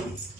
questions.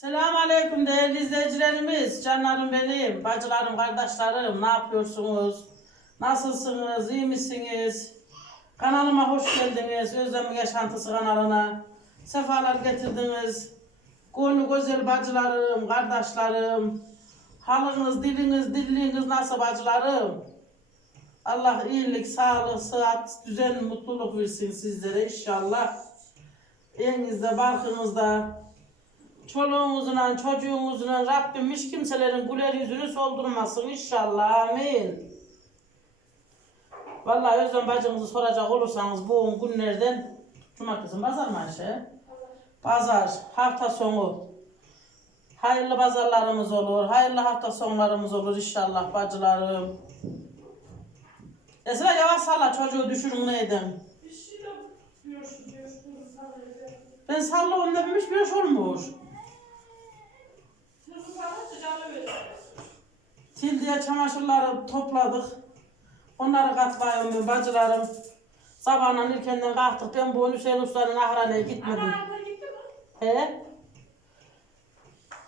Selamun Aleyküm değerli izleyicilerimiz, canlarım benim, bacılarım, kardeşlerim, ne yapıyorsunuz? Nasılsınız, iyi misiniz? Kanalıma hoş geldiniz, Özlem Yaşantısı kanalına. Sefalar getirdiniz. Gönlü güzel bacılarım, kardeşlerim. Halınız, diliniz, dilliğiniz nasıl bacılarım? Allah iyilik, sağlık, sıhhat, düzen, mutluluk versin sizlere inşallah. Evinizde, barkınızda, Çoluğunuzla, çocuğunuzla Rabbim hiç kimselerin güler yüzünü soldurmasın inşallah. Amin. Vallahi Özlem bacınızı soracak olursanız bu günlerden Cumartesi pazar mı Ayşe? Pazar, hafta sonu. Hayırlı pazarlarımız olur, hayırlı hafta sonlarımız olur inşallah bacılarım. Esra yavaş salla çocuğu düşürün neydim. Ben salla bilmiş bir iş olmuş. Til diye çamaşırları topladık. Onları katlayıyorum ben bacılarım. Sabahından erkenden kalktık. Ben bu Hüseyin Usta'nın ahraneye gitmedim. He?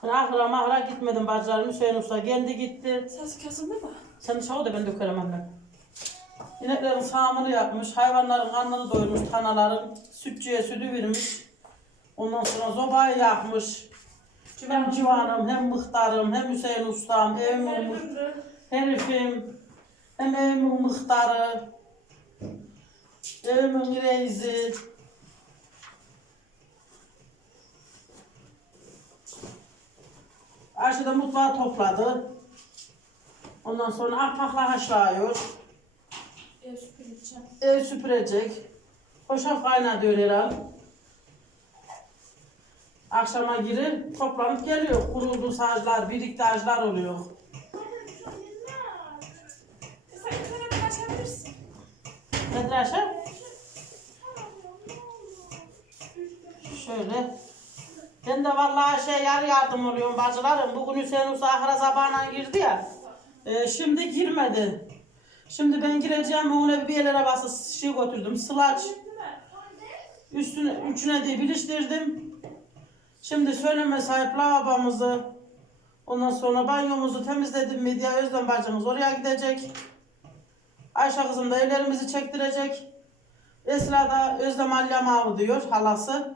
Ben ahıra mahra gitmedim bacılarım. Hüseyin Usta kendi gitti. Ses kesildi mi? Sen dışarı da ben dökerim anne. İneklerin sağımını yapmış, hayvanların karnını doyurmuş, tanaların sütçüye sütü vermiş. Ondan sonra zobayı yakmış. Hem civanım, hem mıhtarım, hem Hüseyin ustam, evimin mıh- herifim, hem evimin mıhtarı, evimin reisi. Ayşe de mutfağı topladı. Ondan sonra ahpakla haşlıyor. Ev süpüreceğim. Ev süpürecek. Hoşaf kaynatıyor herhal. Akşama girir, toplanıp geliyor. Kuruldu sağcılar, birlikte ağaçlar oluyor. Nedir Ayşe? Şöyle. Ben de vallahi şey yarı yardım oluyorum bacılarım. Bugün Hüseyin Usta sabahına girdi ya. Ee, şimdi girmedi. Şimdi ben gireceğim ona bir el arabası şey götürdüm. Sılaç. Üstüne, üçüne de biliştirdim. Şimdi söyleme sahip lavabamızı ondan sonra banyomuzu temizledim mi diye Özlem bacımız oraya gidecek. Ayşe kızım da ellerimizi çektirecek. Esra da Özlem Allem abi diyor halası.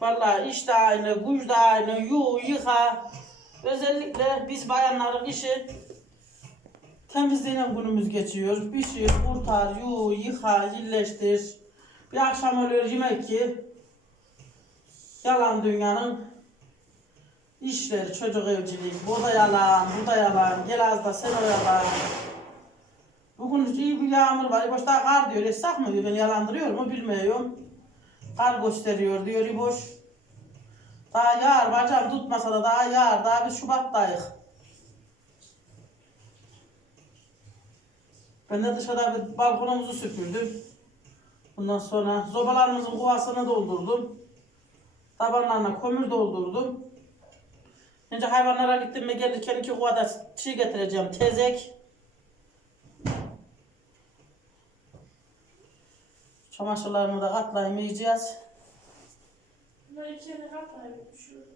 Vallahi iş de aynı, güç de aynı, yu, yıka. Özellikle biz bayanların işi temizliğine günümüz geçiyor. Pişir, kurtar, yu, yıka, yilleştir. Bir akşam oluyor yemek ki. Yalan dünyanın işleri, çocuk evciliği. Bu da yalan, bu da yalan. Gel az da sen o yalan. Bugün iyi bir yağmur var. İboş daha kar diyor. Essak mı diyor? Beni yalandırıyor mu bilmiyorum. Kar gösteriyor diyor İboş. Daha yağar bacam tutmasa da daha yağar. Daha biz Şubat'tayız. Ben de dışarıda bir balkonumuzu süpürdüm. Ondan sonra zobalarımızın kovasını doldurdum. Tabanlarına kömür doldurdum. Önce hayvanlara gittim mi gelirken iki kovada şey getireceğim. Tezek. Çamaşırlarımı da katlayayım yiyeceğiz. Bunları iki yere katlayayım.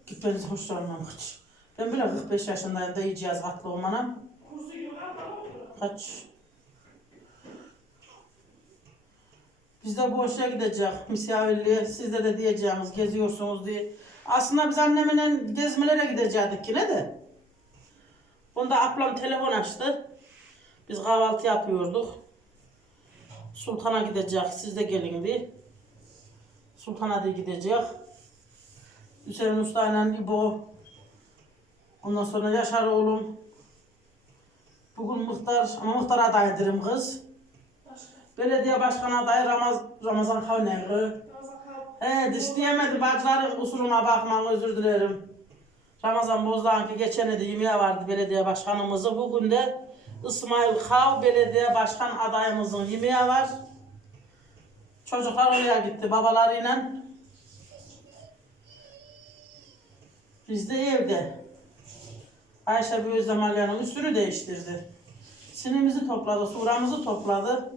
Git beni hoşlanmam hiç. Ben bile 45 yaşındayım da yiyeceğiz katlı mı? Kaç? Biz de bu hoşuna gidecek misafirliğe. Siz de, de diyeceğiniz geziyorsunuz diye. Aslında biz annemle gezmelere gidecektik yine de. Onda ablam telefon açtı. Biz kahvaltı yapıyorduk. Sultan'a gidecek. Siz de gelin diye. Sultan'a da gidecek. Hüseyin Usta ile İbo. Ondan sonra Yaşar oğlum. Bugün muhtar, ama muhtar adayıdırım kız. Belediye başkanı adayı Ramaz, Ramazan Kavneri. He dişleyemedi bacıları kusuruma bakmam özür dilerim. Ramazan Bozdağ'ınki geçen de yemeğe vardı belediye başkanımızı. Bugün de İsmail Kav belediye başkan adayımızın yemeği var. Çocuklar oraya gitti babalarıyla. Biz de evde. Ayşe bir Özlem Alya'nın üstünü değiştirdi. Sinimizi topladı, suramızı topladı.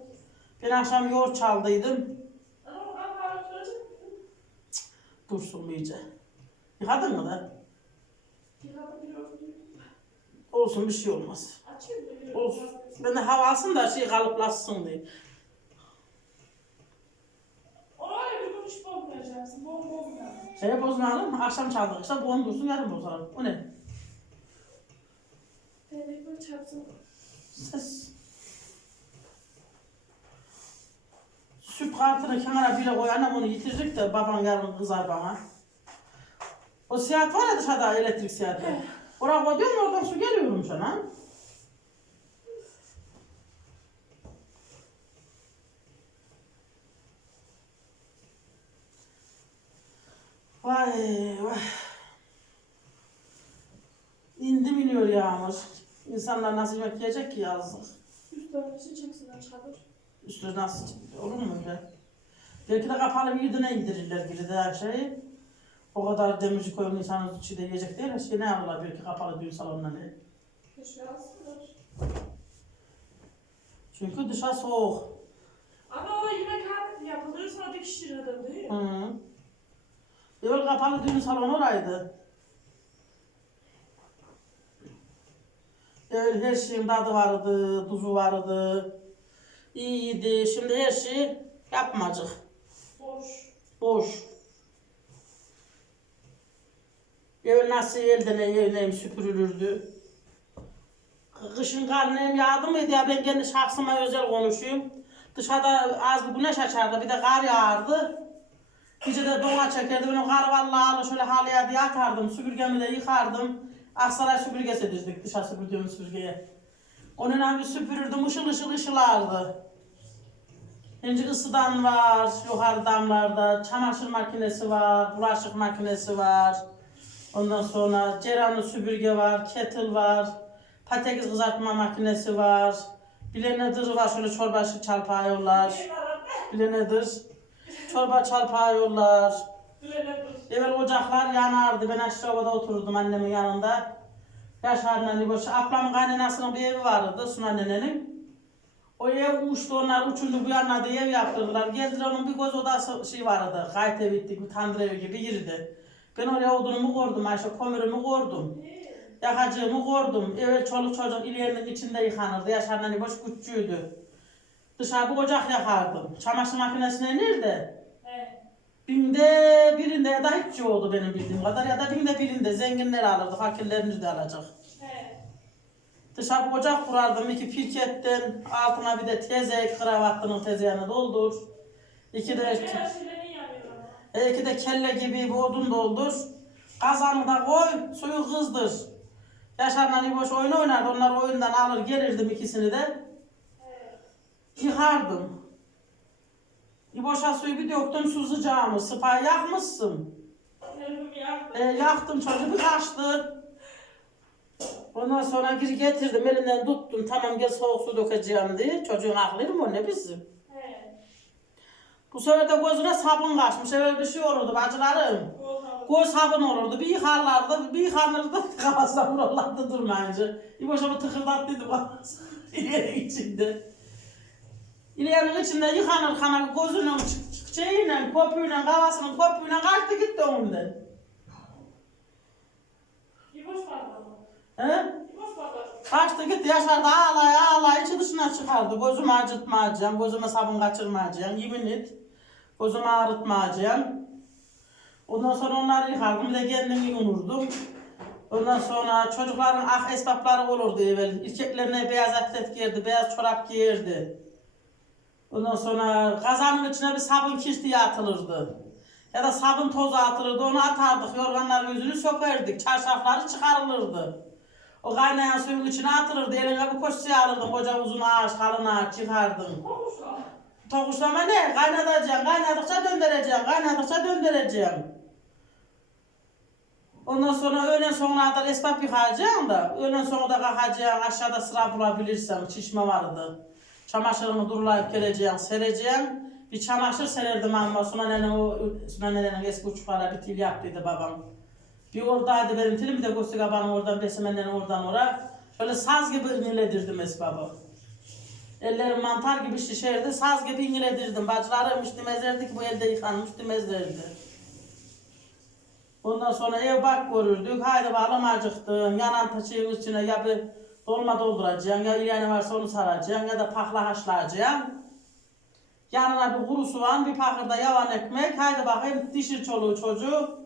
Ben akşam yoğurt çaldıydım. Dursun iyice. Yıkadın mı örtüyü. Olsun bir şey olmaz. Olsun. Ben de hava alsın da şey kalıplaşsın diye. Onu. Şeye bozmayalım. Akşam çaldık işte bu dursun yarın bozalım. O ne? Böyle çarpsın. Ses. Süt kartını kenara bile koy annem onu yitirecek de baban yarın kızar bana. O siyah var ya dışarıda elektrik. Evet. Oraya koyuyorum oradan su geliyorum sana. Vay vay. İndi iniyor yağmur. İnsanlar nasıl yemek yiyecek ki yazlık. Üstten bir şey çeksinler çadır. Üstü nasıl olur mu öyle? Belki de kapalı bir yerdine indirirler biri de her şeyi. O kadar demirci koyun insanın içinde yiyecek değil mi? Şey ne alırlar belki kapalı düğün salonuna ne? Çünkü dışarı soğuk. Ama o yemekhanede yapılıyor sonra dikiş yerinden değil. Hı. Evvel kapalı düğün salonu oraydı. Evvel her şeyin tadı vardı, tuzu vardı. İyiydi. Şimdi her şey yapmacık. Boş. Boş. Ev nasıl elden evleyim süpürülürdü. Kışın karnım yağdı mıydı ya ben kendi şahsıma özel konuşayım. Dışarıda az bir güneş açardı bir de kar yağardı. Gece de dona çekerdi benim kar vallahi şöyle halıya diye atardım süpürgemi de yıkardım. Aksaray süpürgesi dizdik dışarı süpürdüğüm süpürgeye. Onunla bir süpürürdüm ışıl ışıl ışılardı. Şimdi ısıdan var, yukarı damlarda, çamaşır makinesi var, bulaşık makinesi var. Ondan sonra ceranlı süpürge var, kettle var, patates kızartma makinesi var. Blender'ı var, şöyle çorba çalpıyorlar. Blender, çorba çalpıyorlar. Evvel ocaklar yanardı, ben aşağı otururdum annemin yanında. Yaşar'la Liboş, ablamın kaynanasının bir evi vardı, Suna nenenin. O ev uçtu onlar uçundu bu yana diye ev yaptırdılar. Geldiler onun bir göz odası şey vardı. Gayet ev ettik bir tandır evi gibi yürüdü. Ben oraya odunumu koydum Ayşe kömürümü koydum. Yakacığımı koydum. Evvel çoluk çocuk ilerinin içinde yıkanırdı. Yaşar'la boş küçüğüydü. Dışarı bir ocak yakardım. Çamaşır makinesine nerede? Binde birinde ya da hiç yoktu benim bildiğim kadar ya da binde birinde zenginler alırdı, fakirlerini de alacak. Dışarı ocak kurardım iki pirketten, altına bir de tezek, kravatlının tezeğini doldur. İki de, e, iki de kelle gibi bir odun doldur. Kazanı da koy, suyu kızdır. Yaşar'la boş oyun oynardı, onlar oyundan alır gelirdim ikisini de. Yıkardım. İboşa suyu bir döktüm su sıcağımı, sıpayı yakmışsın. E, yaktım çocuğu bir kaçtı. Ondan sonra geri getirdim elinden tuttum tamam gel soğuk su dökeceğim diye. Çocuğun aklıydı mı ne bizim? Bu sefer de gözüne sabun kaçmış. Evvel bir şey olurdu bacılarım. Göz sabun olurdu. Bir yıkarlardı, bir yıkanırdı. Kafasına vururlardı durmayınca. İboşa bu tıkırdattıydı bana. İçinde. İlerin içinde yıkanır kanar gözünün şeyiyle, köpüğüyle, kafasının köpüğüyle kaçtı gitti ondan. He? Kaçtı gitti yaşardı ağlaya ağlaya içi dışına çıkardı. Gözümü acıtmayacağım, gözüme sabun kaçırmayacağım, yemin et. Gözümü ağrıtmayacağım. Ondan sonra onları yıkardım, bir de kendim yumurdum. Ondan sonra çocukların ah esbapları olurdu evvel. Erkeklerine beyaz atlet giyerdi, beyaz çorap giyerdi. Ondan sonra kazanın içine bir sabun kirtiği atılırdı. Ya da sabun tozu atılırdı, onu atardık, yorganların yüzünü sökerdik, çarşafları çıkarılırdı. O kaynayan suyun içine atılırdı, eline bir koşuya alırdın, koca uzun ağaç, kalın ağaç çıkardın. Tokuşlama ne? Kaynatacaksın, kaynadıkça döndüreceksin, kaynadıkça döndüreceksin. Ondan sonra öğlen sonuna kadar esbab yıkayacaksın da, öğlen sonra da kalkacaksın, aşağıda sıra bulabilirsen, çişme vardı. Çamaşırını durulayıp geleceksin, sereceksin. Bir çamaşır sererdim ama Suna nene o Suna nenenin eski uçuklara bir til yaptıydı babam. Bir oradaydı benim tilim bir de Gosti Kaba'nın oradan Besimenlerin oradan oraya. Şöyle saz gibi inledirdim es baba. Ellerim mantar gibi şişerdi, saz gibi inledirdim. Bacılarım müştimezlerdi ki bu elde yıkan müştimezlerdi. Ondan sonra ev bak görürdük. Haydi bakalım acıktım. Yanan taşığın içine ya bir dolma dolduracaksın ya iğne varsa onu saracaksın ya da pakla haşlayacaksın. Yanına bir kuru soğan, bir pakırda yavan ekmek. Haydi bakayım dişir çoluğu çocuğu.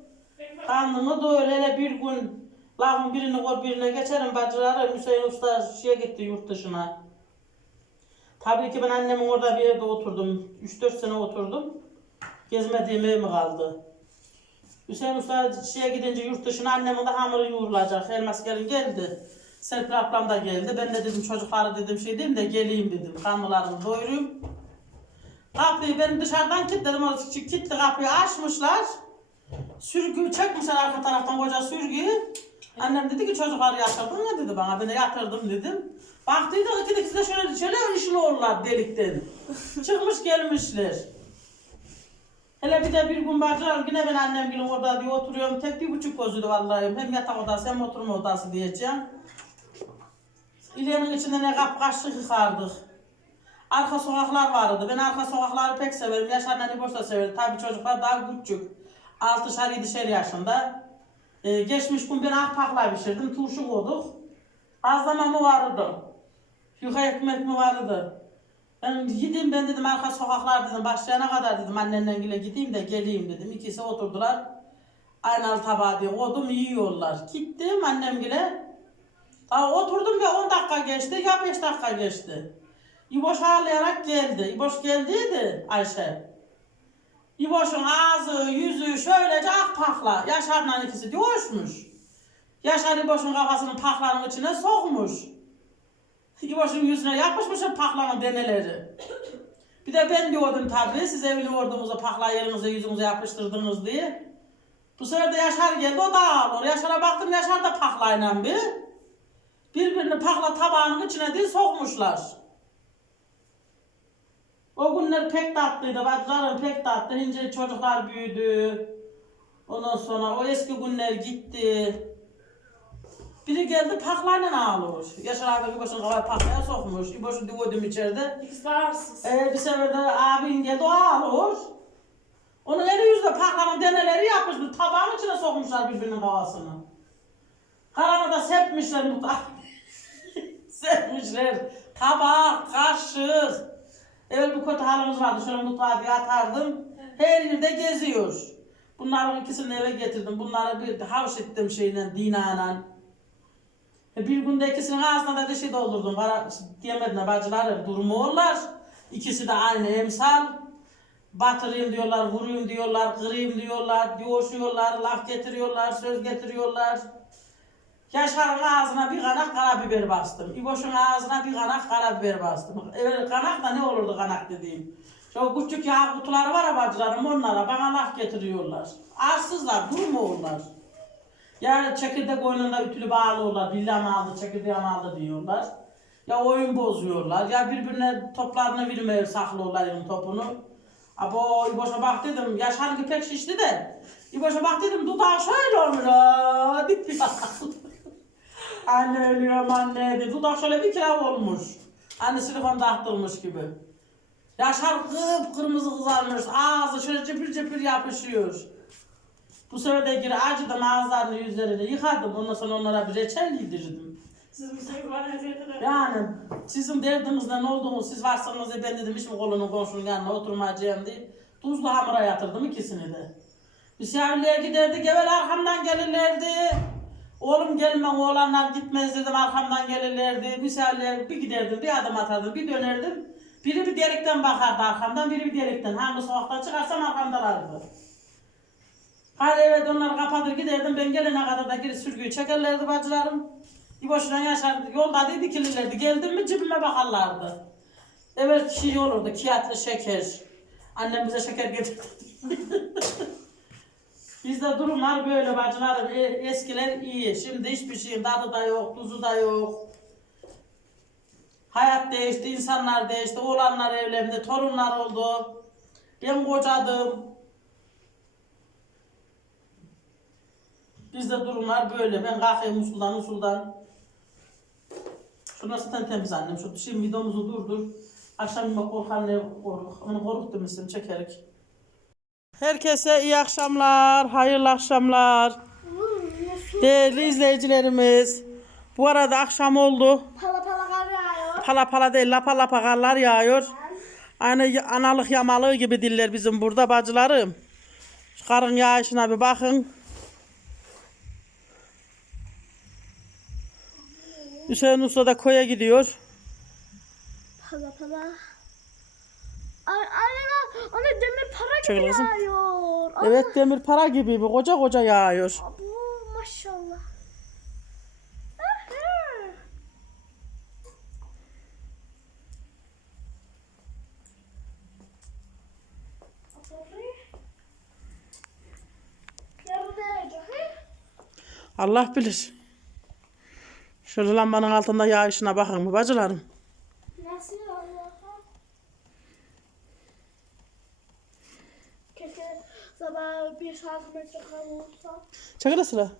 Karnını doyur hele bir gün lafın birini kor birine geçerim bacıları Hüseyin Usta şeye gitti yurt dışına. Tabii ki ben annemin orada bir yerde oturdum. 3-4 sene oturdum. Gezmediğim ev mi kaldı? Hüseyin Usta şeye gidince yurt dışına annemin de hamuru yoğurulacak. Elmas gelin geldi. Serpil ablam da geldi. Ben de dedim çocuklara dedim şey diyeyim de geleyim dedim. Karnılarını doyurayım. Kapıyı ben dışarıdan kilitledim. O kilitli kapıyı açmışlar. Sürgü çekmişler arka taraftan koca sürgüyü. Annem dedi ki çocukları yatırdın mı dedi bana. Ben de yatırdım dedim. Baktıydı iki ikisi de şöyle şöyle işin olurlar delikten. Çıkmış gelmişler. Hele bir de bir gün bacılar yine ben annem gelin orada diye oturuyorum. Tek bir buçuk gözüydü vallahi. Hem yatak odası hem oturma odası diyeceğim. İlerinin içinde ne kap kaşık yıkardık. Arka sokaklar vardı. Ben arka sokakları pek severim. Yaşar nene boş da severim. Tabii çocuklar daha küçük. 6'şar 7'şer yaşında. Ee, geçmiş gün ben ahpakla pişirdim. Turşu koyduk. Azlama mı vardı? Yuka ekmek mi vardı? Ben gideyim ben dedim arka sokaklar dedim başlayana kadar dedim annenle gile gideyim de geleyim dedim. İkisi oturdular. Aynalı tabağı diye koydum yiyorlar. Gittim annem gile. Daha oturdum ya 10 dakika geçti ya 5 dakika geçti. İboş ağlayarak geldi. İboş geldiydi Ayşe. İboş'un ağzı, yüzü şöylece akpakla. Yaşar'la ikisi diyormuş. Yaşar İboş'un kafasını paklanın içine sokmuş. İboş'un yüzüne yapışmış paklanın deneleri. Bir de ben diyordum tabii, siz evli olduğunuzda pakla elinize yüzünüze yapıştırdınız diye. Bu sefer de Yaşar geldi, o da ağlıyor. Yaşar'a baktım, Yaşar da paklayla bir. Birbirini pakla tabağının içine diye sokmuşlar. O günler pek tatlıydı, bacılarım pek tatlı. Hince çocuklar büyüdü. Ondan sonra o eski günler gitti. Biri geldi paklayla ağlıyor. Yaşar abi İboş'un kafayı paklaya sokmuş. İboş'u diyordum içeride. İkisi de arsız. Ee, bir sefer de abin geldi o ağlıyor. Onun eli yüzde paklanın deneleri yapmış. Tabağın içine sokmuşlar birbirinin kafasını. Karanı da sepmişler mutfağa. sepmişler. Tabak, kaşık. Evet bu kötü halimiz vardı. Şöyle mutfağa bir atardım. Her yerde geziyor. Bunların ikisini eve getirdim. Bunları bir havş ettim şeyle, dinayla. Bir günde ikisinin ağzına da dişi doldurdum. Bana diyemediler bacılarım durmuyorlar. İkisi de aynı emsal. Batırayım diyorlar, vurayım diyorlar, kırayım diyorlar, diyoşuyorlar, laf getiriyorlar, söz getiriyorlar. Yaşar'ın ağzına bir kanak karabiber bastım. İboş'un ağzına bir kanak karabiber bastım. Evet kanak da ne olurdu kanak dediğim. Şu küçük yağ kutuları var ya bacılarım onlara bana laf getiriyorlar. Arsızlar, durmuyorlar. Ya çekirdek oyununda ütülü bağlıyorlar, villamı aldı, çekirdeğimi aldı diyorlar. Ya oyun bozuyorlar, ya birbirine toplarını vermeye saklıyorlar elin topunu. Abo İboş'a bak dedim, Yaşar'ınki pek şişti de. İboş'a bak dedim, dudağı şöyle olmuş. Aa, ya. Anne ölüyorum anne dedi. Dudak şöyle bir kere olmuş. Anne silikon taktırmış gibi. Yaşar kıpkırmızı kızarmış. Ağzı şöyle cıpır cıpır yapışıyor. Bu sefer de geri acıdım ağızlarını yüzlerini yıkadım. Ondan sonra onlara bir reçel yedirdim. Siz bize bana yeter. Yani sizin derdiniz ne olduğunu siz varsanız ben dedim hiç mi kolunun komşunun yanına oturmayacağım diye. Tuzlu hamura yatırdım ikisini de. Misafirliğe giderdik evvel arkamdan gelirlerdi. Oğlum gelmem oğlanlar gitmez dedim arkamdan gelirlerdi. Misafirliğe bir giderdim bir adım atardım bir dönerdim. Biri bir delikten bakardı arkamdan biri bir delikten. Hangi sokaktan çıkarsam arkamdalardı. Hadi evet onları kapatır giderdim ben gelene kadar da geri sürgüyü çekerlerdi bacılarım. Bir boşuna yaşardı yolda dedi dikilirlerdi geldim mi cebime bakarlardı. Evet şey olurdu kiyatlı şeker. Annem bize şeker getirdi. Bizde durumlar böyle bacılarım E- eskiler iyi. Şimdi hiçbir şeyin tadı da yok, tuzu da yok. Hayat değişti, insanlar değişti, oğlanlar evlendi, torunlar oldu. Ben kocadım. Bizde durumlar böyle. Ben kalkayım usuldan usuldan. Şuna zaten temiz annem. Şu şimdi videomuzu durdur. Akşam yemek korkan ne koruk. Onu koruk demişsin çekerek. Herkese iyi akşamlar, hayırlı akşamlar. Değerli izleyicilerimiz. Bu arada akşam oldu. Pala pala kar yağıyor. Pala pala değil, lapa lapa karlar yağıyor. Aynı analık yamalığı gibi diller bizim burada bacılarım. Şu karın yağışına bir bakın. Hüseyin Usta da koya gidiyor. Pala pala. Anne, anne demir para gibi kızım. yağıyor. Ay, Evet demir para gibi bir koca koca yağıyor. Bu maşallah. Aha. Allah bilir. Şöyle lambanın altında yağışına bakın mı bacılarım. Nasıl Allah'a? Keşke sabah olsa. Çekil sıra.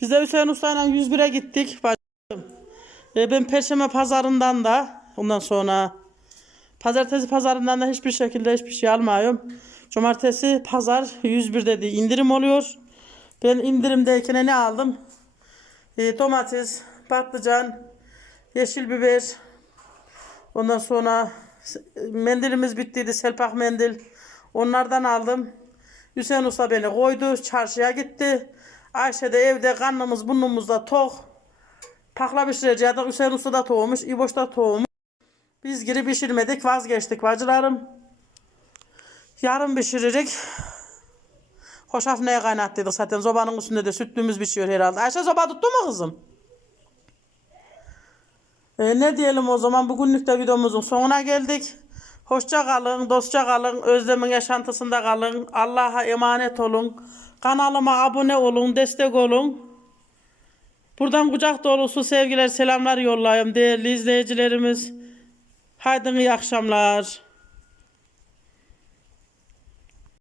Biz de Hüseyin Usta'yla 101'e gittik. bacım. E, ben Perşembe pazarından da ondan sonra pazartesi pazarından da hiçbir şekilde hiçbir şey almıyorum. Cumartesi pazar 101 dedi indirim oluyor. Ben indirimdeyken ne aldım? E, domates, patlıcan, yeşil biber. Ondan sonra mendilimiz bittiydi. Selpak mendil. Onlardan aldım. Hüseyin Usta beni koydu. Çarşıya gitti. Ayşe de evde karnımız burnumuzda tok. Pakla pişireceğiz. Hüseyin Usta da toğumuş. İboş da toğumuş. Biz geri pişirmedik. Vazgeçtik bacılarım. Yarın pişiririk. Hoşaf neye kaynattıydık zaten. Zobanın üstünde de sütlümüz pişiyor herhalde. Ayşe zoba tuttu mu kızım? E, ne diyelim o zaman bugünlük de videomuzun sonuna geldik. Hoşça kalın, dostça kalın, özlemin yaşantısında kalın. Allah'a emanet olun. Kanalıma abone olun, destek olun. Buradan kucak dolusu sevgiler, selamlar yollayayım değerli izleyicilerimiz. Haydi iyi akşamlar.